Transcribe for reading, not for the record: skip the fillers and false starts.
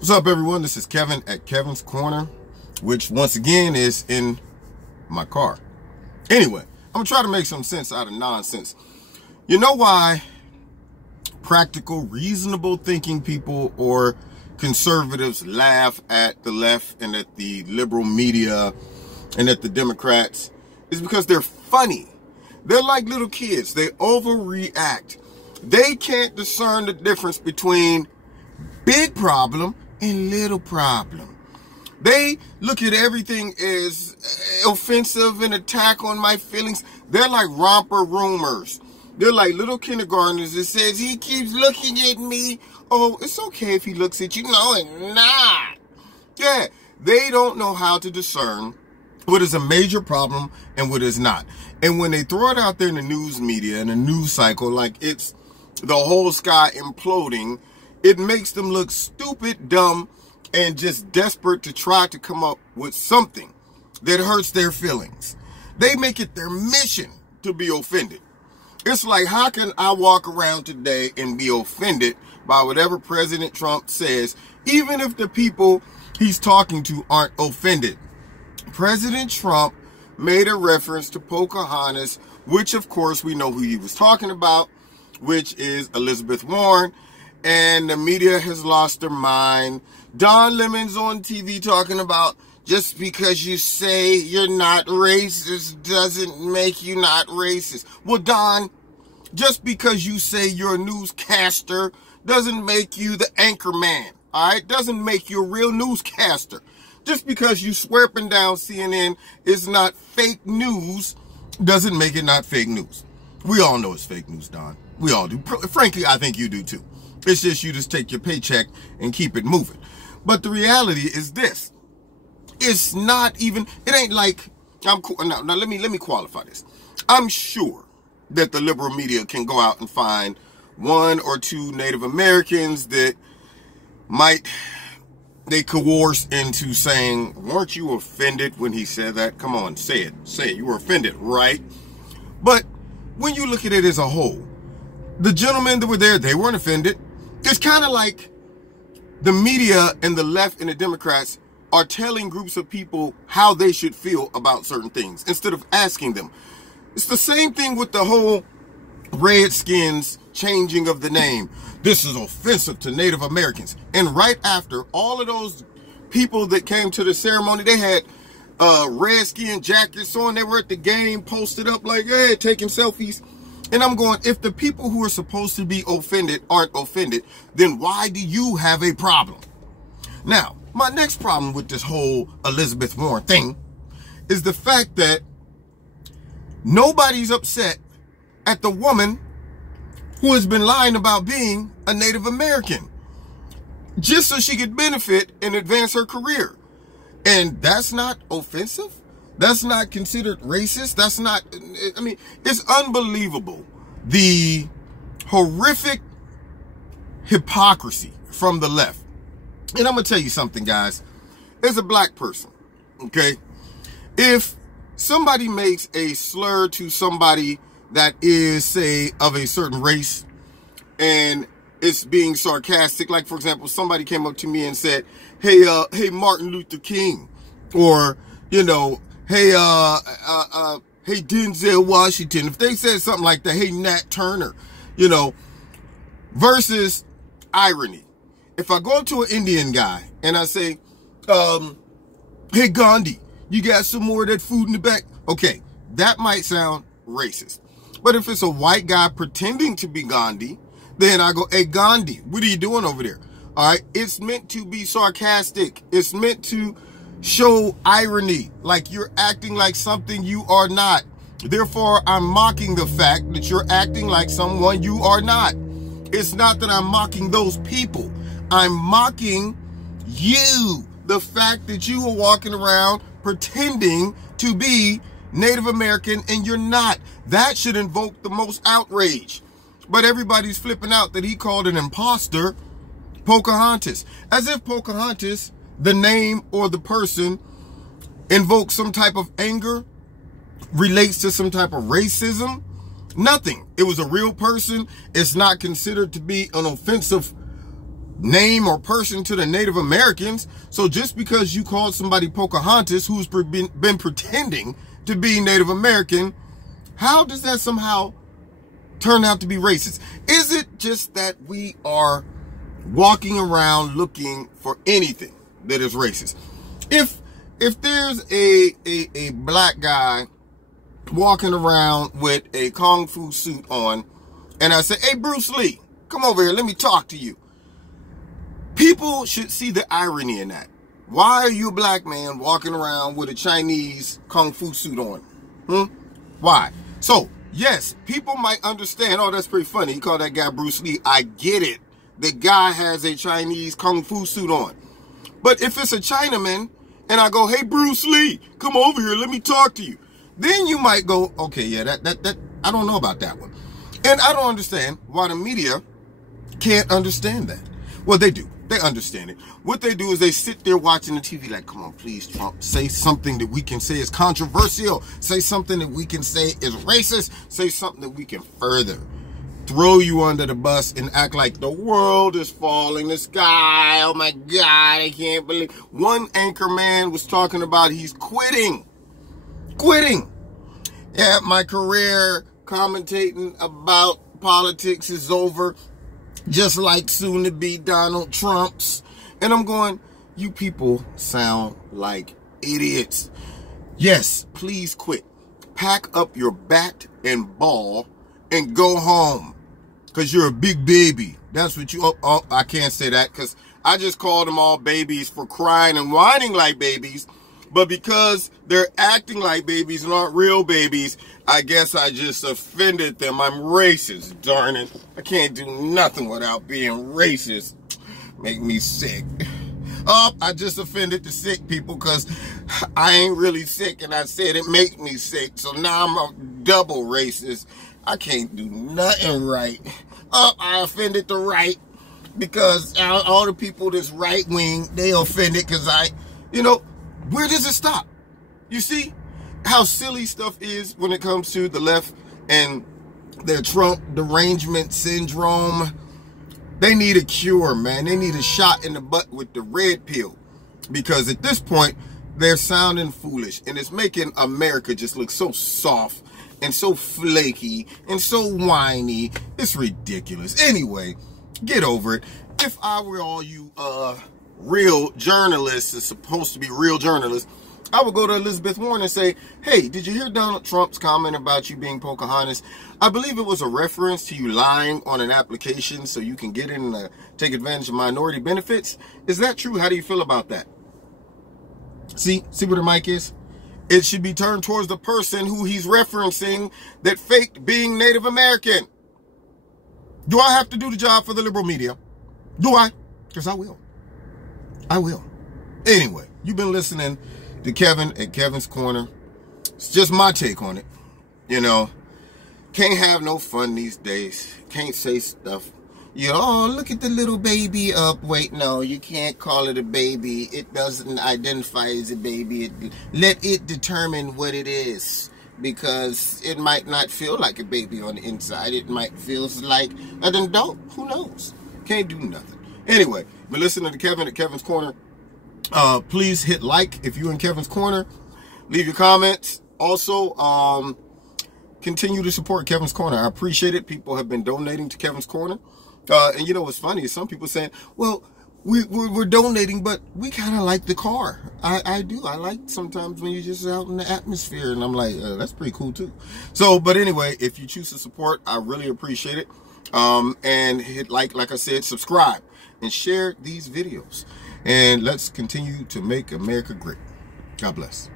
What's up, everyone? This is Kevin at Kevin's Corner, which once again is in my car. Anyway, I'm gonna try to make some sense out of nonsense. You know why practical, reasonable thinking people or conservatives laugh at the left and at the liberal media and at the Democrats? Is because they're funny. They're like little kids. They overreact. They can't discern the difference between big problem and little problem. They look at everything as offensive and attack on my feelings. They're like romper rumors. They're like little kindergartners that says, he keeps looking at me. Oh, it's okay if he looks at you. No, it's not. Yeah, they don't know how to discern what is a major problem and what is not. And when they throw it out there in the news media and the news cycle like it's the whole sky imploding, it makes them look stupid, dumb, and just desperate to try to come up with something that hurts their feelings. They make it their mission to be offended. It's like, how can I walk around today and be offended by whatever President Trump says, even if the people he's talking to aren't offended? President Trump made a reference to Pocahontas, which of course we know who he was talking about, which is Elizabeth Warren. And the media has lost their mind. Don Lemon's on TV talking about just because you say you're not racist doesn't make you not racist. Well, Don, just because you say you're a newscaster doesn't make you the anchor man. All right? Doesn't make you a real newscaster. Just because you swear up and down CNN is not fake news doesn't make it not fake news. We all know it's fake news, Don. We all do. Frankly, I think you do too. It's just you just take your paycheck and keep it moving. But the reality is this. It's not even, it ain't like, now let me qualify this. I'm sure that the liberal media can go out and find one or two Native Americans that they coerce into saying, weren't you offended when he said that? Come on, say it. Say it. You were offended, right? But when you look at it as a whole, the gentlemen that were there, they weren't offended. It's kind of like the media and the left and the Democrats are telling groups of people how they should feel about certain things instead of asking them. It's the same thing with the whole Redskins changing of the name. This is offensive to Native Americans. And right after, all of those people that came to the ceremony, they had Redskin jackets on. They were at the game, posted up like, hey, taking selfies. And I'm going, if the people who are supposed to be offended aren't offended, then why do you have a problem? Now, my next problem with this whole Elizabeth Warren thing is the fact that nobody's upset at the woman who has been lying about being a Native American just so she could benefit and advance her career. And that's not offensive? That's not considered racist? That's not, I mean, it's unbelievable. The horrific hypocrisy from the left. And I'm going to tell you something, guys. As a black person, okay, if somebody makes a slur to somebody that is, say, of a certain race, and it's being sarcastic, like, for example, somebody came up to me and said, hey, Martin Luther King, or, you know, hey, hey, Denzel Washington. If they said something like that, hey, Nat Turner, you know, versus irony. If I go up to an Indian guy and I say, hey, Gandhi, you got some more of that food in the back? Okay, that might sound racist. But if it's a white guy pretending to be Gandhi, then I go, hey, Gandhi, what are you doing over there? All right, it's meant to be sarcastic. It's meant to show irony, like you're acting like something you are not. Therefore, I'm mocking the fact that you're acting like someone you are not. It's not that I'm mocking those people. I'm mocking you. The fact that you are walking around pretending to be Native American and you're not. That should invoke the most outrage. But everybody's flipping out that he called an imposter Pocahontas. As if Pocahontas, the name or the person, invokes some type of anger, relates to some type of racism. Nothing. It was a real person. It's not considered to be an offensive name or person to the Native Americans. So just because you called somebody Pocahontas who's been pretending to be Native American, how does that somehow turn out to be racist? Is it just that we are walking around looking for anything that is racist? If there's a black guy walking around with a kung fu suit on, and I say, hey, Bruce Lee, come over here, let me talk to you. People should see the irony in that. Why are you a black man walking around with a Chinese kung fu suit on? Why? So, yes, people might understand, oh, that's pretty funny. You call that guy Bruce Lee. I get it. The guy has a Chinese kung fu suit on. But if it's a Chinaman, and I go, hey, Bruce Lee, come over here, let me talk to you. Then you might go, okay, yeah, that I don't know about that one. And I don't understand why the media can't understand that. Well, they do. They understand it. What they do is they sit there watching the TV like, come on, please, Trump, say something that we can say is controversial. Say something that we can say is racist. Say something that we can further throw you under the bus and act like the world is falling, the sky, oh my God, I can't believe. One anchor man was talking about he's quitting. Yeah, my career commentating about politics is over. Just like soon to be Donald Trump's. And I'm going, you people sound like idiots. Yes, please quit. Pack up your bat and ball and go home. Because you're a big baby. That's what you, oh, I can't say that because I just called them all babies for crying and whining like babies. But because they're acting like babies and aren't real babies, I guess I just offended them. I'm racist, darn it. I can't do nothing without being racist. Make me sick. Oh, I just offended the sick people because I ain't really sick and I said it make me sick. So now I'm a double racist. I can't do nothing right. Oh, I offended the right because all the people that's right wing, they offended because where does it stop? You see how silly stuff is when it comes to the left and their Trump derangement syndrome. They need a cure, man. They need a shot in the butt with the red pill. Because at this point, they're sounding foolish. And it's making America just look so soft and so flaky and so whiny. It's ridiculous. Anyway, get over it. If I were all you real journalists, is supposed to be real journalists, I would go to Elizabeth Warren and say, hey, did you hear Donald Trump's comment about you being Pocahontas? I believe it was a reference to you lying on an application so you can get in and take advantage of minority benefits. Is that true? How do you feel about that? See where the mic is? It should be turned towards the person who he's referencing that faked being Native American. Do I have to do the job for the liberal media? Do I? Because I will. I will. Anyway, you've been listening to Kevin at Kevin's Corner. It's just my take on it. Can't have no fun these days. Can't say stuff. Oh, look at the little baby up. Wait, no, you can't call it a baby. It doesn't identify as a baby. Let it determine what it is. Because it might not feel like a baby on the inside. It might feel like an adult. Who knows? Can't do nothing. Anyway, been listening to Kevin at Kevin's Corner. Please hit like if you're in Kevin's Corner. Leave your comments. Also, continue to support Kevin's Corner. I appreciate it. People have been donating to Kevin's Corner. And you know what's funny is some people saying, well, we're donating, but we kind of like the car. I do. I like sometimes when you're just out in the atmosphere. And I'm like, that's pretty cool too. So, but anyway, if you choose to support, I really appreciate it. And hit like I said, subscribe and share these videos. And let's continue to make America great. God bless.